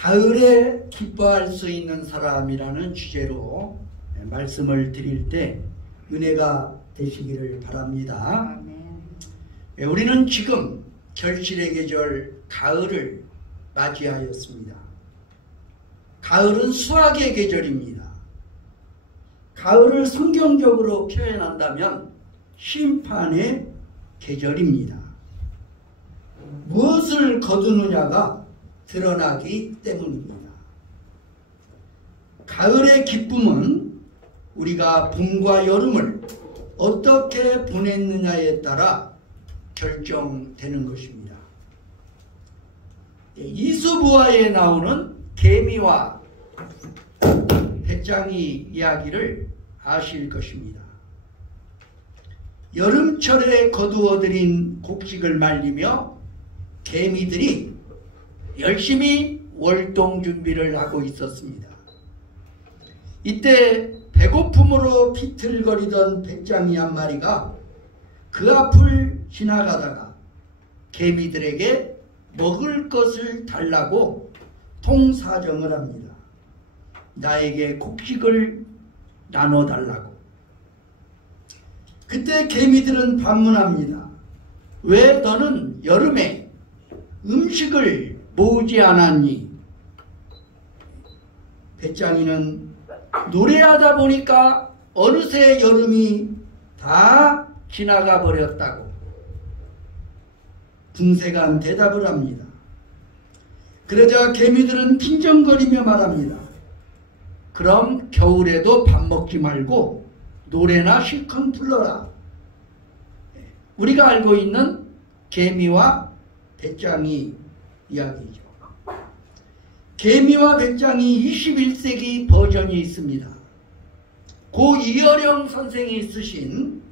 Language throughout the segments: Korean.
가을에 기뻐할 수 있는 사람이라는 주제로 말씀을 드릴 때 은혜가 되시기를 바랍니다. 우리는 지금 결실의 계절 가을을 맞이하였습니다. 가을은 수확의 계절입니다. 가을을 성경적으로 표현한다면 심판의 계절입니다. 무엇을 거두느냐가 드러나기 때문입니다. 가을의 기쁨은 우리가 봄과 여름을 어떻게 보냈느냐에 따라 결정되는 것입니다. 이솝우화에 나오는 개미와 배짱이 이야기를 아실 것입니다. 여름철에 거두어들인 곡식을 말리며 개미들이 열심히 월동 준비를 하고 있었습니다. 이때 배고픔으로 비틀거리던 배짱이 한 마리가 그 앞을 지나가다가 개미들에게 먹을 것을 달라고 통사정을 합니다. 나에게 곡식을 나눠달라고. 그때 개미들은 반문합니다. 왜 너는 여름에 음식을 모으지 않았니? 배짱이는 노래하다 보니까 어느새 여름이 다 지나가 버렸다고 궁색한 대답을 합니다. 그러자 개미들은 빈정거리며 말합니다. 그럼 겨울에도 밥 먹지 말고 노래나 실컷 불러라. 우리가 알고 있는 개미와 배짱이 이야기죠. 개미와 배짱이 21세기 버전이 있습니다. 고 이어령 선생이 쓰신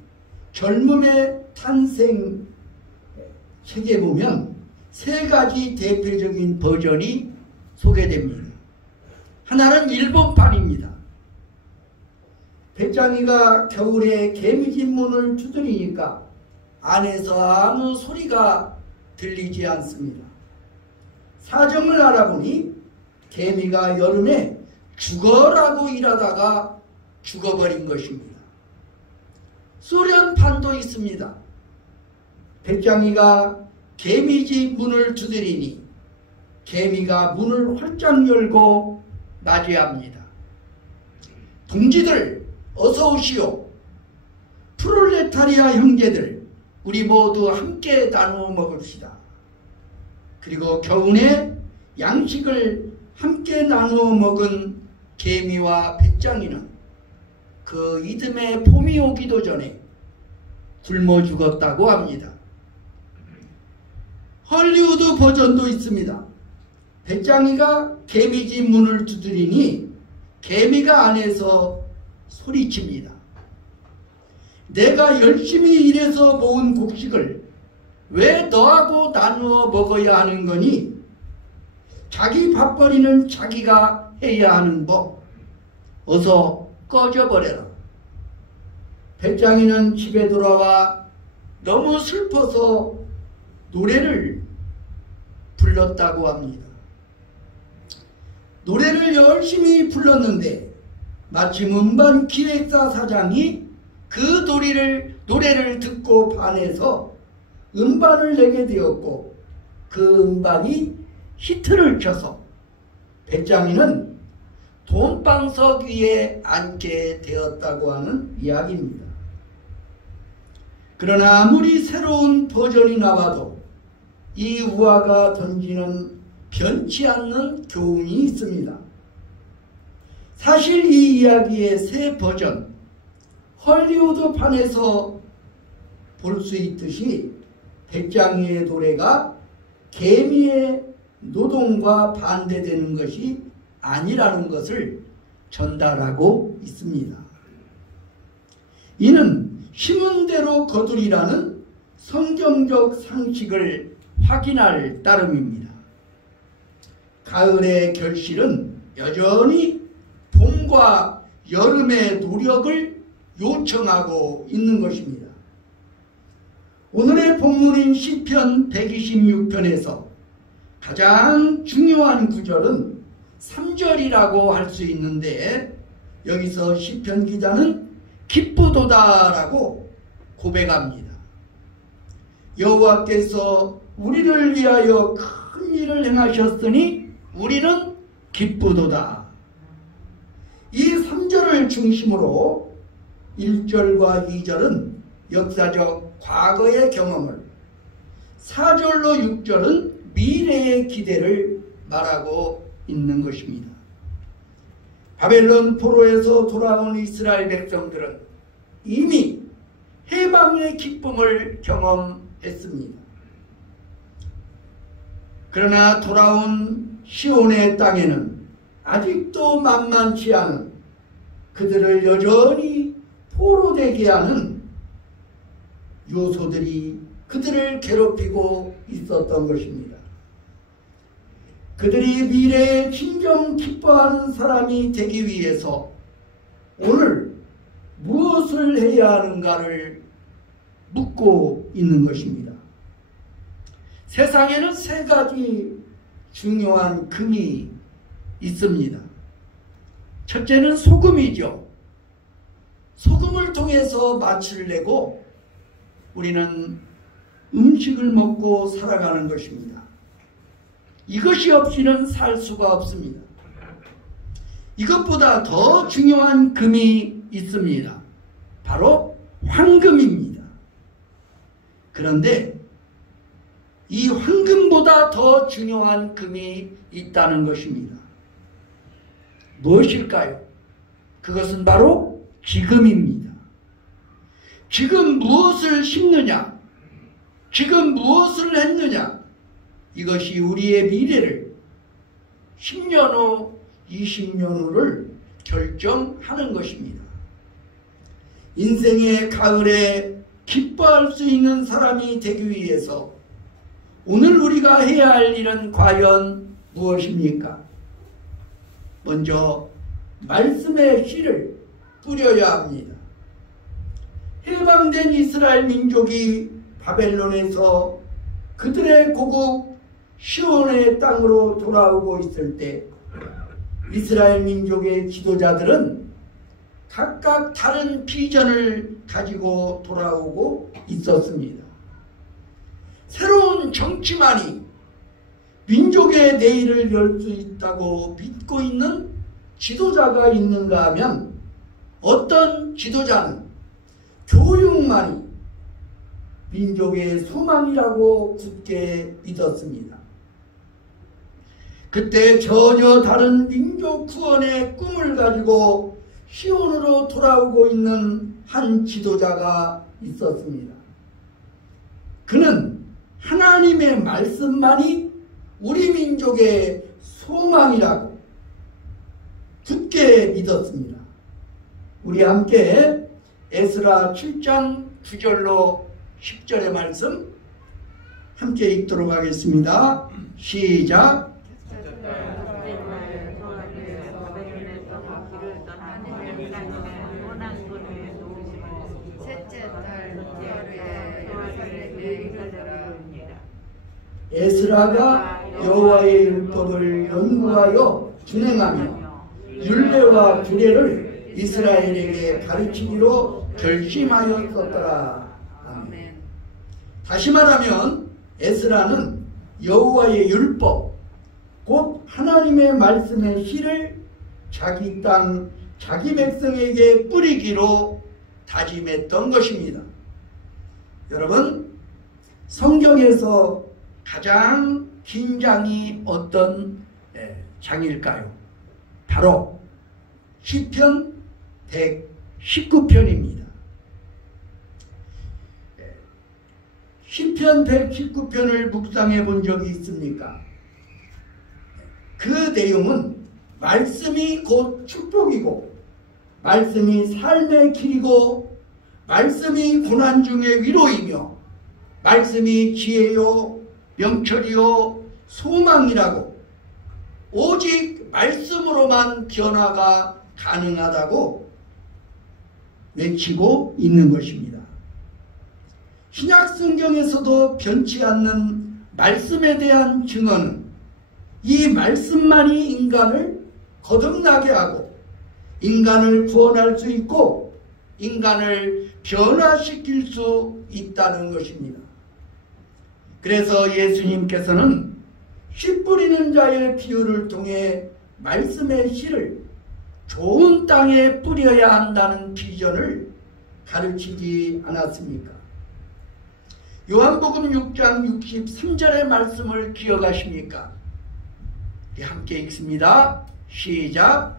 젊음의 탄생 책에 보면 세 가지 대표적인 버전이 소개됩니다. 하나는 일본판입니다. 배짱이가 겨울에 개미집 문을 두드리니까 안에서 아무 소리가 들리지 않습니다. 사정을 알아보니 개미가 여름에 죽어라고 일하다가 죽어버린 것입니다. 소련판도 있습니다. 배짱이가 개미집 문을 두드리니 개미가 문을 활짝 열고 맞이합니다. 동지들 어서 오시오. 프롤레타리아 형제들 우리 모두 함께 나누어 먹읍시다. 그리고 겨우내 양식을 함께 나누어 먹은 개미와 배짱이는 그 이듬해 봄이 오기도 전에 굶어 죽었다고 합니다. 헐리우드 버전도 있습니다. 배짱이가 개미집 문을 두드리니 개미가 안에서 소리칩니다. 내가 열심히 일해서 모은 곡식을 왜 너하고 나누어 먹어야 하는 거니? 자기 밥벌이는 자기가 해야 하는 법. 어서 꺼져버려라. 배짱이는 집에 돌아와 너무 슬퍼서 노래를 불렀다고 합니다. 노래를 열심히 불렀는데 마침 음반 기획사 사장이 그 노래를 듣고 반해서 음반을 내게 되었고 그 음반이 히트를 쳐서 배짱이는 돈방석 위에 앉게 되었다고 하는 이야기입니다. 그러나 아무리 새로운 버전이 나와도 이 우화가 던지는 변치 않는 교훈이 있습니다. 사실 이 이야기의 새 버전, 헐리우드판에서 볼 수 있듯이 배짱이의 노래가 개미의 노동과 반대되는 것이 아니라는 것을 전달하고 있습니다. 이는 심은 대로 거두리라는 성경적 상식을 확인할 따름입니다. 가을의 결실은 여전히 봄과 여름의 노력을 요청하고 있는 것입니다. 오늘의 본문인 시편 126편에서 가장 중요한 구절은 3절이라고 할 수 있는데 여기서 시편 기자는 기쁘도다라고 고백합니다. 여호와께서 우리를 위하여 큰 일을 행하셨으니 우리는 기쁘도다. 이 3절을 중심으로 1절과 2절은 역사적 과거의 경험을, 4절로 6절은 미래의 기대를 말하고 있는 것입니다. 바벨론 포로에서 돌아온 이스라엘 백성들은 이미 해방의 기쁨을 경험했습니다. 그러나 돌아온 시온의 땅에는 아직도 만만치 않은, 그들을 여전히 포로되게 하는 요소들이 그들을 괴롭히고 있었던 것입니다. 그들이 미래에 진정 기뻐하는 사람이 되기 위해서 오늘 무엇을 해야 하는가를 묻고 있는 것입니다. 세상에는 3가지 중요한 금이 있습니다. 첫째는 소금이죠. 소금을 통해서 맛을 내고 우리는 음식을 먹고 살아가는 것입니다. 이것이 없이는 살 수가 없습니다. 이것보다 더 중요한 금이 있습니다. 바로 황금입니다. 그런데 이 황금보다 더 중요한 금이 있다는 것입니다. 무엇일까요? 그것은 바로 지금입니다. 지금 무엇을 심느냐? 지금 무엇을 했느냐? 이것이 우리의 미래를 10년 후, 20년 후를 결정하는 것입니다. 인생의 가을에 기뻐할 수 있는 사람이 되기 위해서 오늘 우리가 해야 할 일은 과연 무엇입니까? 먼저 말씀의 씨를 뿌려야 합니다. 해방된 이스라엘 민족이 바벨론에서 그들의 고국 시온의 땅으로 돌아오고 있을 때 이스라엘 민족의 지도자들은 각각 다른 비전을 가지고 돌아오고 있었습니다. 새로운 정치만이 민족의 내일을 열 수 있다고 믿고 있는 지도자가 있는가 하면 어떤 지도자는 교육만이 민족의 소망이라고 굳게 믿었습니다. 그때 전혀 다른 민족 구원의 꿈을 가지고 시온으로 돌아오고 있는 한 지도자가 있었습니다. 그는 하나님의 말씀만이 우리 민족의 소망이라고 굳게 믿었습니다. 우리 함께 에스라 7장 9절로 10절의 말씀 함께 읽도록 하겠습니다. 시작. 에스라가 여호와의 율법을 연구하여 준행하며 율례와 규례를 이스라엘에게 가르치기로 결심하였었더라. 아멘. 다시 말하면 에스라는 여호와의 율법, 곧 하나님의 말씀의 씨를 자기 땅, 자기 백성에게 뿌리기로 다짐했던 것입니다. 여러분, 성경에서 가장 긴 장이 어떤 장일까요? 바로 시편 119편입니다. 시편 119편을 묵상해 본 적이 있습니까? 그 내용은 말씀이 곧 축복이고, 말씀이 삶의 길이고, 말씀이 고난 중의 위로이며, 말씀이 지혜요, 명철이요, 소망이라고 오직 말씀으로만 변화가 가능하다고 외치고 있는 것입니다. 신약 성경에서도 변치 않는 말씀에 대한 증언은 이 말씀만이 인간을 거듭나게 하고 인간을 구원할 수 있고 인간을 변화시킬 수 있다는 것입니다. 그래서 예수님께서는 씨 뿌리는 자의 비유를 통해 말씀의 씨를 좋은 땅에 뿌려야 한다는 비전을 가르치지 않았습니까? 요한복음 6장 63절의 말씀을 기억하십니까? 함께 읽습니다. 시작.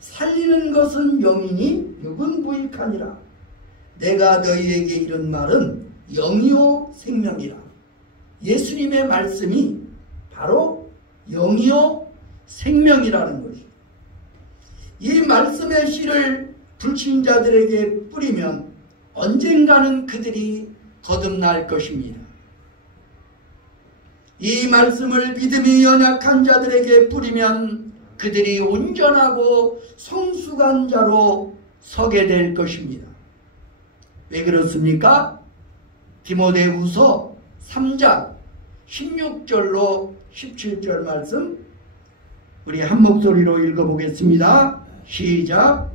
살리는 것은 영이니 육은 무익하니라. 내가 너희에게 이른 말은 영이요 생명이라. 예수님의 말씀이 바로 영이요 생명이라는 것이죠. 이 말씀의 씨를 불신자들에게 뿌리면 언젠가는 그들이 거듭날 것입니다. 이 말씀을 믿음이 연약한 자들에게 뿌리면 그들이 온전하고 성숙한 자로 서게 될 것입니다. 왜 그렇습니까? 디모데후서 3장 16절로 17절 말씀 우리 한 목소리로 읽어보겠습니다. 시작.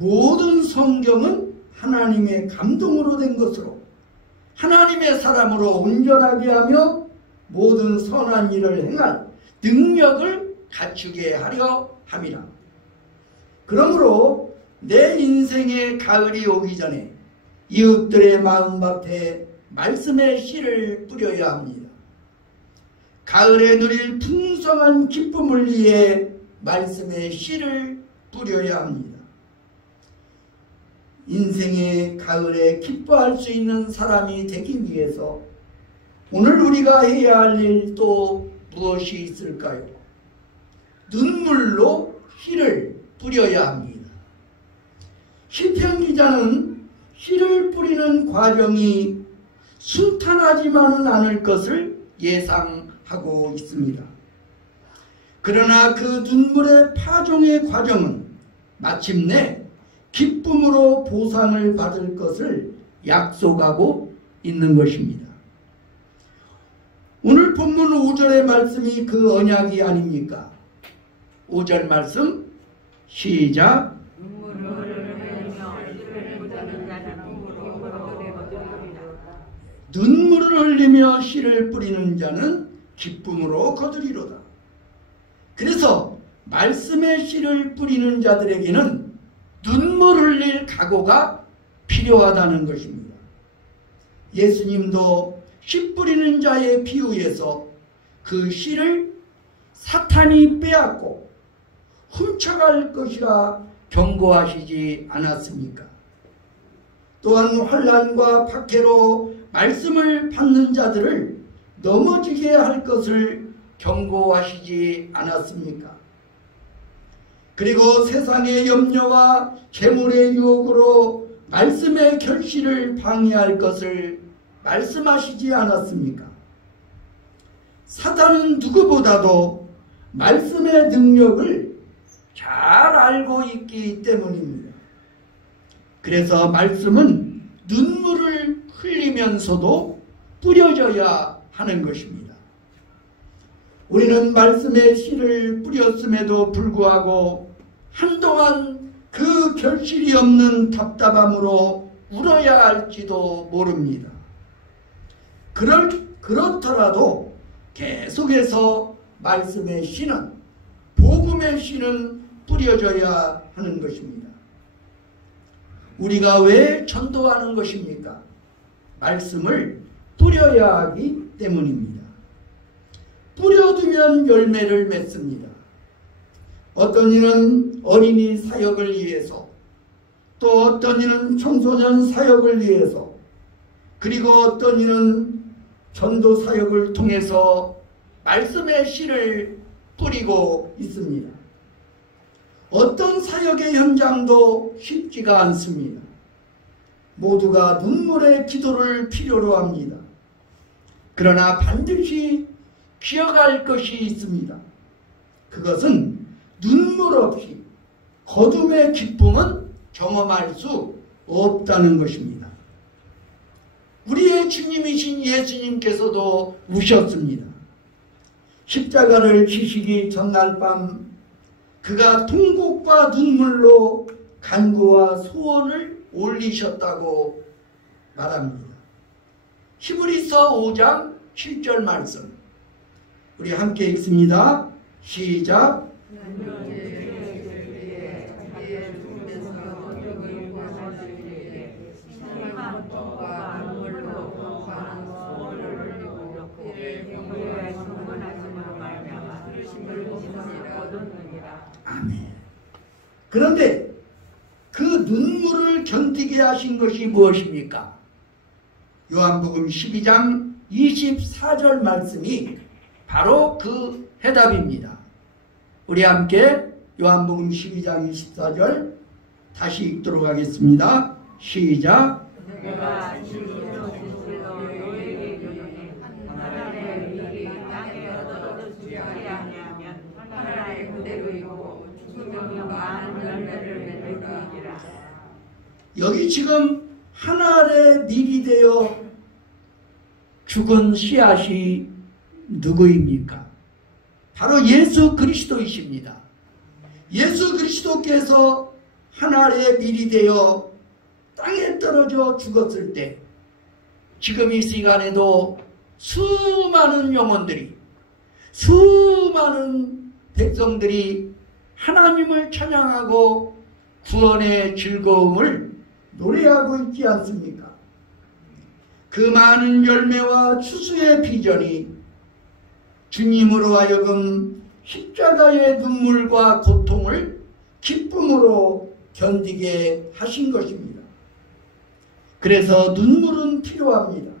모든 성경은 하나님의 감동으로 된 것으로 하나님의 사람으로 온전하게 하며 모든 선한 일을 행할 능력을 갖추게 하려 함이라. 그러므로 내 인생의 가을이 오기 전에 이웃들의 마음밭에 말씀의 씨를 뿌려야 합니다. 가을에 누릴 풍성한 기쁨을 위해 말씀의 씨를 뿌려야 합니다. 인생의 가을에 기뻐할 수 있는 사람이 되기 위해서 오늘 우리가 해야 할 일 또 무엇이 있을까요? 눈물로 씨를 뿌려야 합니다. 시편 기자는 씨를 뿌리는 과정이 순탄하지만은 않을 것을 예상하고 있습니다. 그러나 그 눈물의 파종의 과정은 마침내 기쁨으로 보상을 받을 것을 약속하고 있는 것입니다. 오늘 본문 5절의 말씀이 그 언약이 아닙니까? 5절 말씀 시작. 눈물을 흘리며 씨를 뿌리는 자는 기쁨으로 거두리로다. 그래서 말씀의 씨를 뿌리는 자들에게는 눈물 흘릴 각오가 필요하다는 것입니다. 예수님도 씨 뿌리는 자의 비유에서 그 씨를 사탄이 빼앗고 훔쳐갈 것이라 경고하시지 않았습니까? 또한 환난과 박해로 말씀을 받는 자들을 넘어지게 할 것을 경고하시지 않았습니까? 그리고 세상의 염려와 재물의 유혹으로 말씀의 결실을 방해할 것을 말씀하시지 않았습니까? 사단은 누구보다도 말씀의 능력을 잘 알고 있기 때문입니다. 그래서 말씀은 눈물을 흘리면서도 뿌려져야 하는 것입니다. 우리는 말씀의 씨를 뿌렸음에도 불구하고 한동안 그 결실이 없는 답답함으로 울어야 할지도 모릅니다. 그렇더라도 계속해서 말씀의 씨는, 복음의 씨는 뿌려져야 하는 것입니다. 우리가 왜 전도하는 것입니까? 말씀을 뿌려야 하기 때문입니다. 뿌려두면 열매를 맺습니다. 어떤 이는 어린이 사역을 위해서, 또 어떤 이는 청소년 사역을 위해서, 그리고 어떤 이는 전도 사역을 통해서 말씀의 씨를 뿌리고 있습니다. 어떤 사역의 현장도 쉽지가 않습니다. 모두가 눈물의 기도를 필요로 합니다. 그러나 반드시 기억할 것이 있습니다. 그것은 눈물 없이 거둠의 기쁨은 경험할 수 없다는 것입니다. 우리의 주님이신 예수님께서도 우셨습니다. 십자가를 지시기 전날 밤 그가 통곡과 눈물로 간구와 소원을 올리셨다고 말합니다. 히브리서 5장 7절 말씀 우리 함께 읽습니다. 시작. 아멘. 그런데 그 눈물을 견디게 하신 것이 무엇입니까? 요한복음 12장 24절 말씀이 바로 그 해답입니다. 우리 함께 요한복음 12장 24절 다시 읽도록 하겠습니다. 시작. 내가 진실로 너희에게 이르노니 하나님의 일이 땅에 얻어지지 아니하면 하나님의 그대로 있고 죽으면 많은 열매를 맺으리라. 여기 지금 하나의 밀이 되어 죽은 씨앗이 누구입니까? 바로 예수 그리스도이십니다. 예수 그리스도께서 하나의 밀이 되어 땅에 떨어져 죽었을 때 지금 이 시간에도 수많은 영혼들이 수많은 백성들이 하나님을 찬양하고 구원의 즐거움을 노래하고 있지 않습니까? 그 많은 열매와 추수의 비전이 주님으로 하여금 십자가의 눈물과 고통을 기쁨으로 견디게 하신 것입니다. 그래서 눈물은 필요합니다.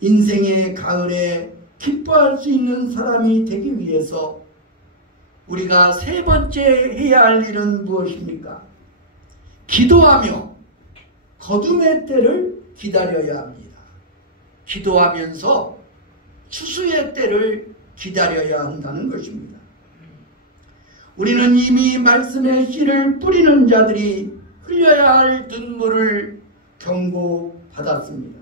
인생의 가을에 기뻐할 수 있는 사람이 되기 위해서 우리가 세 번째 해야 할 일은 무엇입니까? 기도하며 거둠의 때를 기다려야 합니다. 기도하면서 추수의 때를 기다려야 한다는 것입니다. 우리는 이미 말씀의 씨를 뿌리는 자들이 흘려야 할 눈물을 경고받았습니다.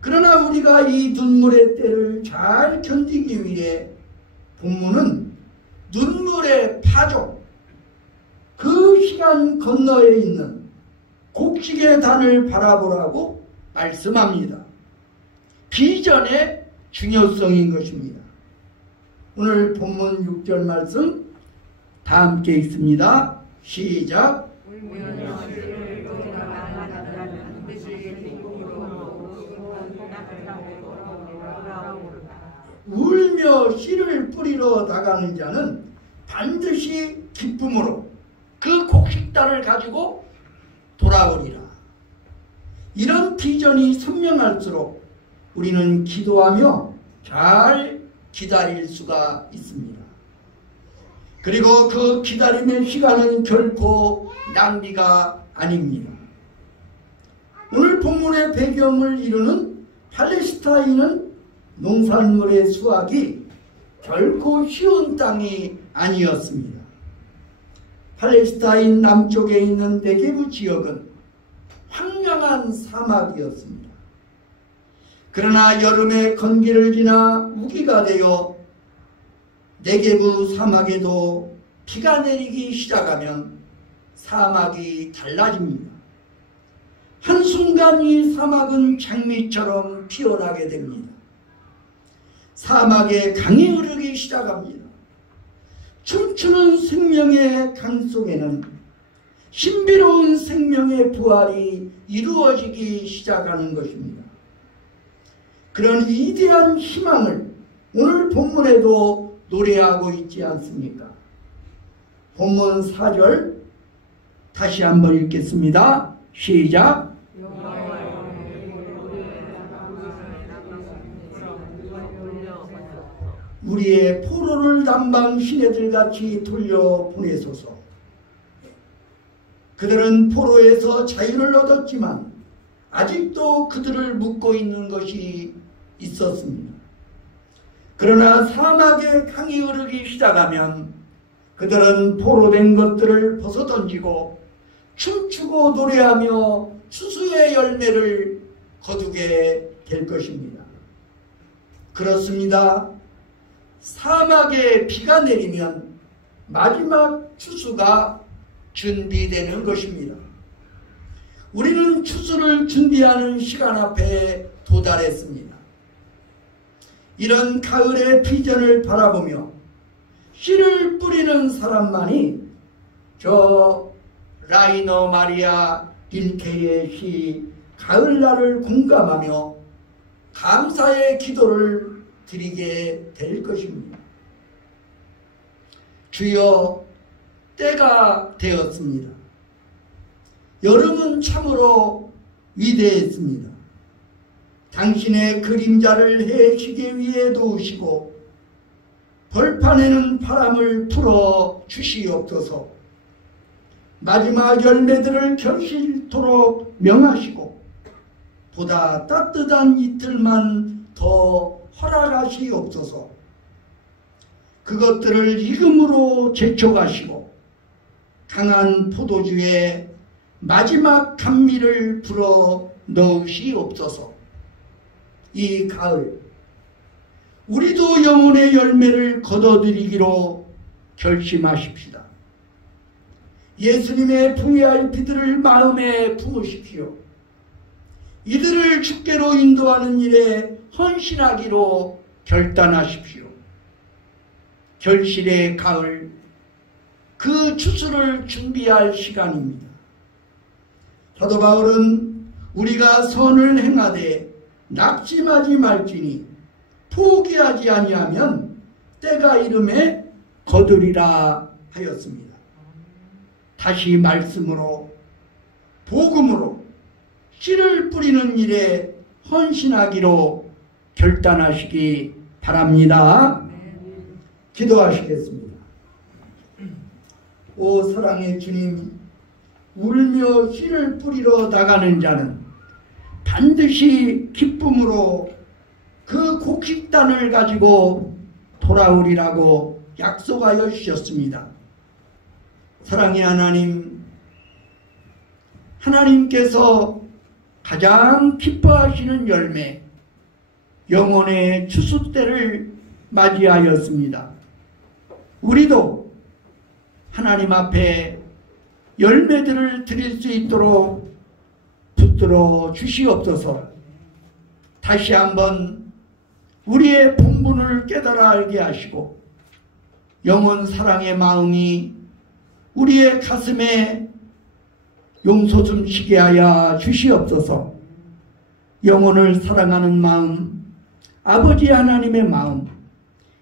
그러나 우리가 이 눈물의 때를 잘 견디기 위해 본문은 눈물의 파종, 그 시간 건너에 있는 곡식의 단을 바라보라고 말씀합니다. 비전의 중요성인 것입니다. 오늘 본문 6절 말씀 다 함께 읽습니다. 시작. 울며 씨를 뿌리러 나가는 자는 반드시 기쁨으로 그 곡식단을 가지고 돌아오리라. 이런 비전이 선명할수록 우리는 기도하며 잘 기다릴 수가 있습니다. 그리고 그 기다림의 시간은 결코 낭비가 아닙니다. 오늘 본문의 배경을 이루는 팔레스타인은 농산물의 수확이 결코 쉬운 땅이 아니었습니다. 팔레스타인 남쪽에 있는 네게브 지역은 황량한 사막이었습니다. 그러나 여름에 건기를 지나 우기가 되어 네게브 사막에도 비가 내리기 시작하면 사막이 달라집니다. 한순간 이 사막은 장미처럼 피어나게 됩니다. 사막에 강이 흐르기 시작합니다. 춤추는 생명의 강 속에는 신비로운 생명의 부활이 이루어지기 시작하는 것입니다. 그런 위대한 희망을 오늘 본문에도 노래하고 있지 않습니까? 본문 4절 다시 한번 읽겠습니다. 시작. 우리의 포로를 남방 시내들같이 돌려보내소서. 그들은 포로에서 자유를 얻었지만 아직도 그들을 묶고 있는 것이 있었습니다. 그러나 사막의 강이 흐르기 시작하면 그들은 포로된 것들을 벗어던지고 춤추고 노래하며 추수의 열매를 거두게 될 것입니다. 그렇습니다. 사막에 비가 내리면 마지막 추수가 준비되는 것입니다. 우리는 추수를 준비하는 시간 앞에 도달했습니다. 이런 가을의 비전을 바라보며 씨를 뿌리는 사람만이 저 라이너 마리아 릴케의 시 가을날을 공감하며 감사의 기도를 드리게 될 것입니다. 주여, 때가 되었습니다. 여름은 참으로 위대했습니다. 당신의 그림자를 해시계 위에 놓으시고 벌판에는 바람을 풀어 주시옵소서. 마지막 열매들을 결실토록 명하시고 보다 따뜻한 이틀만 더 허락하시옵소서. 그것들을 익음으로 재촉하시고 강한 포도주에 마지막 감미를 불어 넣으시옵소서. 이 가을 우리도 영혼의 열매를 거둬들이기로 결심하십시다. 예수님의 VIP들을 마음에 품으십시오. 이들을 주께로 인도하는 일에 헌신하기로 결단하십시오. 결실의 가을, 그 추수를 준비할 시간입니다. 사도 바울은 우리가 선을 행하되 낙심하지 말지니 포기하지 아니하면 때가 이름에 거두리라 하였습니다. 다시 말씀으로 복음으로 씨를 뿌리는 일에 헌신하기로 결단하시기 바랍니다. 기도하시겠습니다. 오 사랑의 주님, 울며 씨를 뿌리러 나가는 자는 반드시 기쁨으로 그 곡식단을 가지고 돌아오리라고 약속하여 주셨습니다. 사랑의 하나님, 하나님께서 가장 기뻐하시는 열매, 영혼의 추수 때를 맞이하였습니다. 우리도 하나님 앞에 열매들을 드릴 수 있도록 붙들어 주시옵소서. 다시 한번 우리의 본분을 깨달아 알게 하시고 영원 사랑의 마음이 우리의 가슴에 용솟 숨쉬게 하여 주시옵소서. 영혼을 사랑하는 마음, 아버지 하나님의 마음,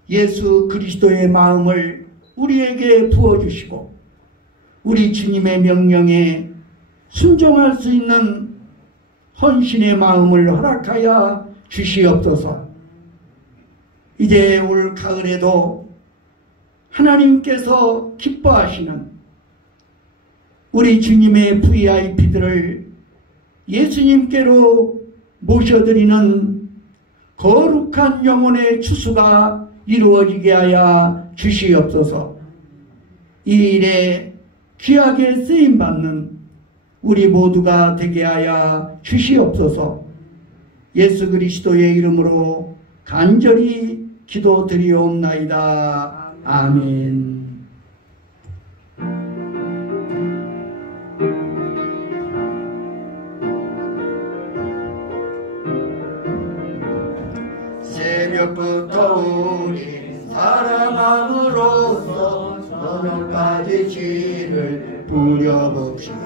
예수 그리스도의 마음을 우리에게 부어주시고 우리 주님의 명령에 순종할 수 있는 헌신의 마음을 허락하여 주시옵소서. 이제 올 가을에도 하나님께서 기뻐하시는 우리 주님의 VIP들을 예수님께로 모셔드리는 거룩한 영혼의 추수가 이루어지게 하여 주시옵소서. 이 일에 귀하게 쓰임받는 우리 모두가 되게 하여 주시옵소서. 예수 그리스도의 이름으로 간절히 기도드리옵나이다. 아멘. 새벽부터 우리 사랑함으로써 저녁까지 씨를 뿌려봅시다.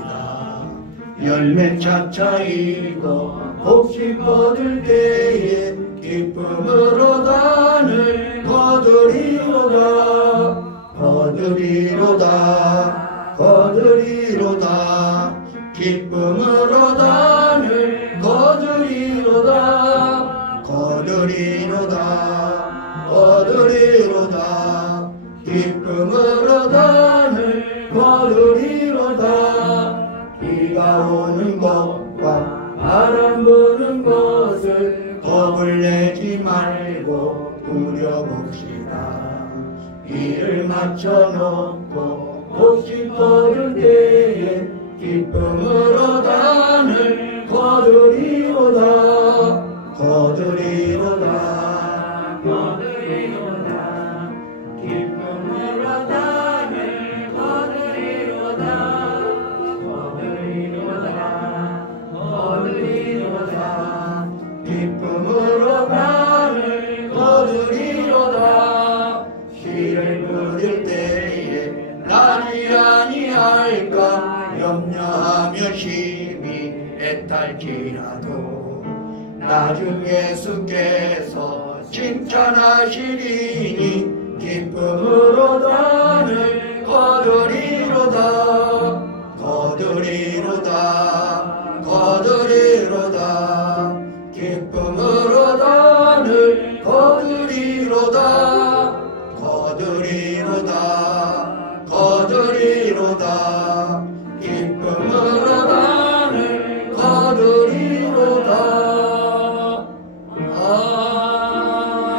열매 차차이고 곡식 거둘 때에 기쁨으로 단을 거두리로다. 거두리로다. 거두리로다. 기쁨으로 단을 거두리로다. 거두리로다. 거두리로다. 거두리로다. 기쁨으로 단을 거두리로다. 비가 오는 것과 바람 부는 것을 겁을 내지 말고 두려봅시다. 이를 맞춰놓고 복식 거둘 때에 기쁨으로 단을 거두리로다. 거두리로다. 거두리로다. 기쁨으로 단을 거두리로다. 거두리로다. 거두리로다. 기쁨으로 단을 거두리로다. 씨를 뿌릴 때에 난이 아니할까 염려하며 심히 애탈지라도 나중 예수께서 칭찬하시리니 기쁨으로 단을 거두리로다. 거두리로다. 거두리로다. 기쁨으로 단을 거두리로다. 거두리로다. 거두리로다. 기쁨으로 단을 거두리로다.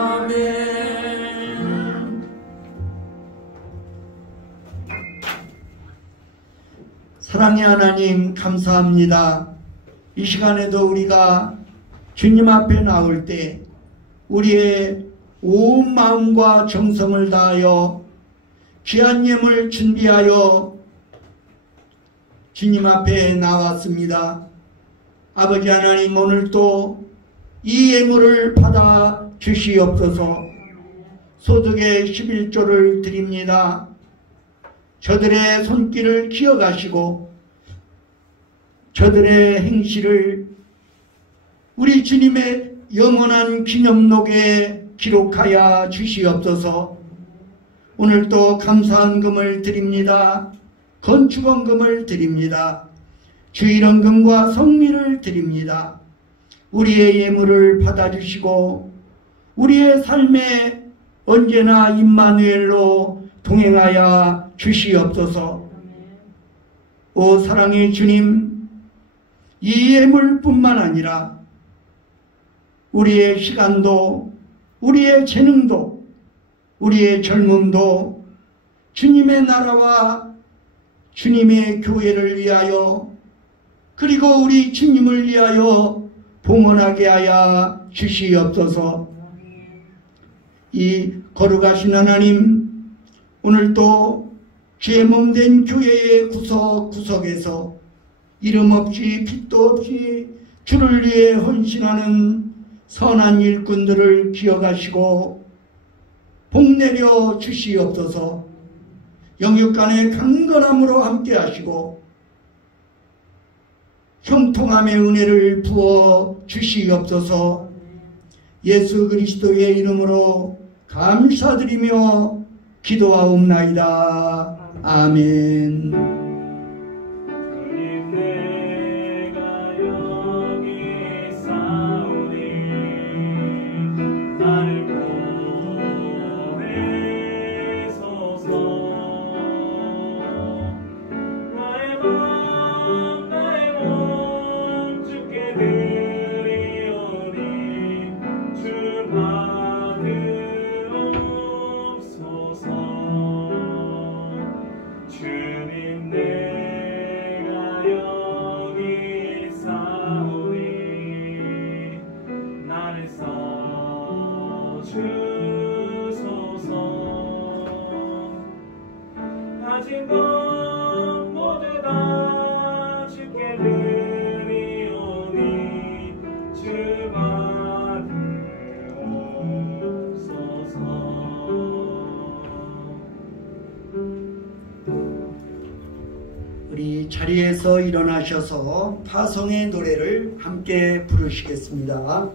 아멘. 사랑의 하나님 감사합니다. 이 시간에도 우리가 주님 앞에 나올 때 우리의 온 마음과 정성을 다하여 귀한 예물 준비하여 주님 앞에 나왔습니다. 아버지 하나님, 오늘도 이 예물을 받아 주시옵소서. 소득의 11조를 드립니다. 저들의 손길을 기억하시고 저들의 행실을 우리 주님의 영원한 기념록에 기록하여 주시옵소서. 오늘도 감사한 금을 드립니다. 건축원금을 드립니다. 주일원금과 성미를 드립니다. 우리의 예물을 받아주시고 우리의 삶에 언제나 임마누엘로 동행하여 주시옵소서. 오 사랑의 주님, 이 예물뿐만 아니라 우리의 시간도 우리의 재능도 우리의 젊음도 주님의 나라와 주님의 교회를 위하여 그리고 우리 주님을 위하여 봉헌하게 하여 주시옵소서. 이 거룩하신 하나님, 오늘도 죄 몸된 교회의 구석구석에서 이름 없이 빚도 없이 주를 위해 헌신하는 선한 일꾼들을 기억하시고 복내려 주시옵소서. 영육간의 강건함으로 함께 하시고 형통함의 은혜를 부어 주시옵소서. 예수 그리스도의 이름으로 감사드리며 기도하옵나이다. 아멘. 우리 자리에서 일어나셔서 파송의 노래를 함께 부르시겠습니다.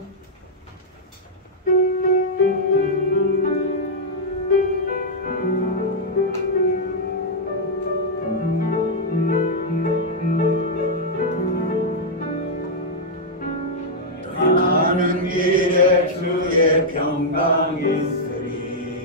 가는 길에 주의 평강이 있으리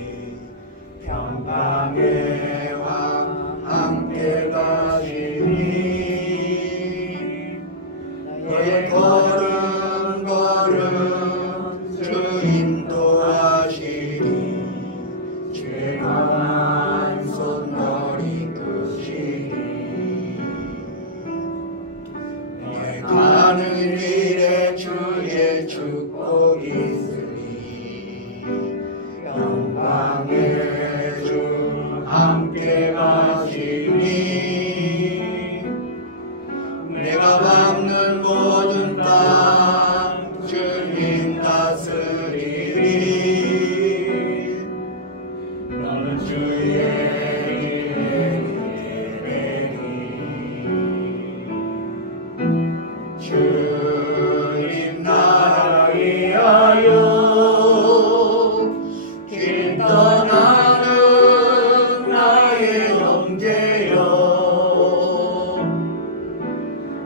함께 가시니 내가 밟는 모든 땅 주님 다스리니 너는 주의 주님 나라 위하여 길 떠나는 나의 형제여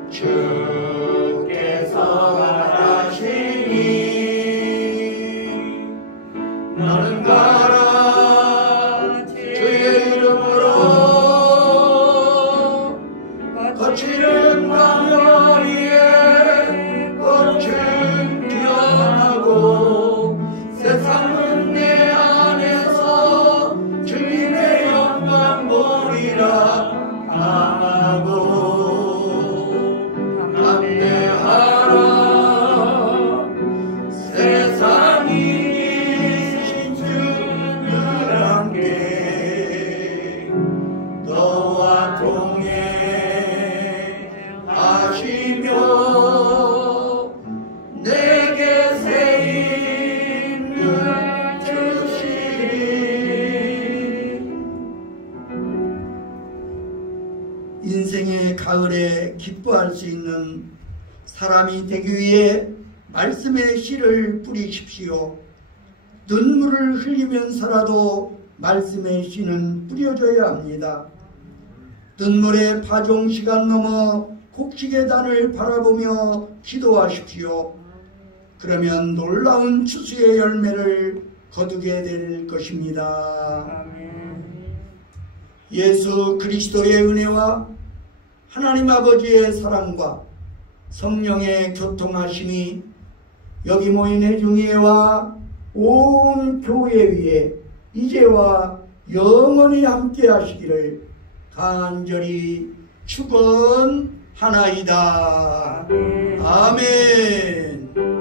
주께서 말하시니 너는 가라 주의 이름으로 거칠은 광야 위에 꽃은 피어나고 세상은 내 안에서 주님의 영광 보리라 하고 담대하라 세상이 이긴 주를 함께 너와 동행하시며 내게 새 힘을 주시리. 인생의 가을에 기뻐할 수 있는 사람이 되기 위해 말씀의 씨를 뿌리십시오. 눈물을 흘리면서라도 말씀의 씨는 뿌려져야 합니다. 눈물의 파종 시간 넘어 곡식의 단을 바라보며 기도하십시오. 그러면 놀라운 추수의 열매를 거두게 될 것입니다. 예수 그리스도의 은혜와 하나님 아버지의 사랑과 성령의 교통하심이 여기 모인 회중회와 온 교회 위에 이제와 영원히 함께 하시기를 간절히 축원하나이다. 아멘.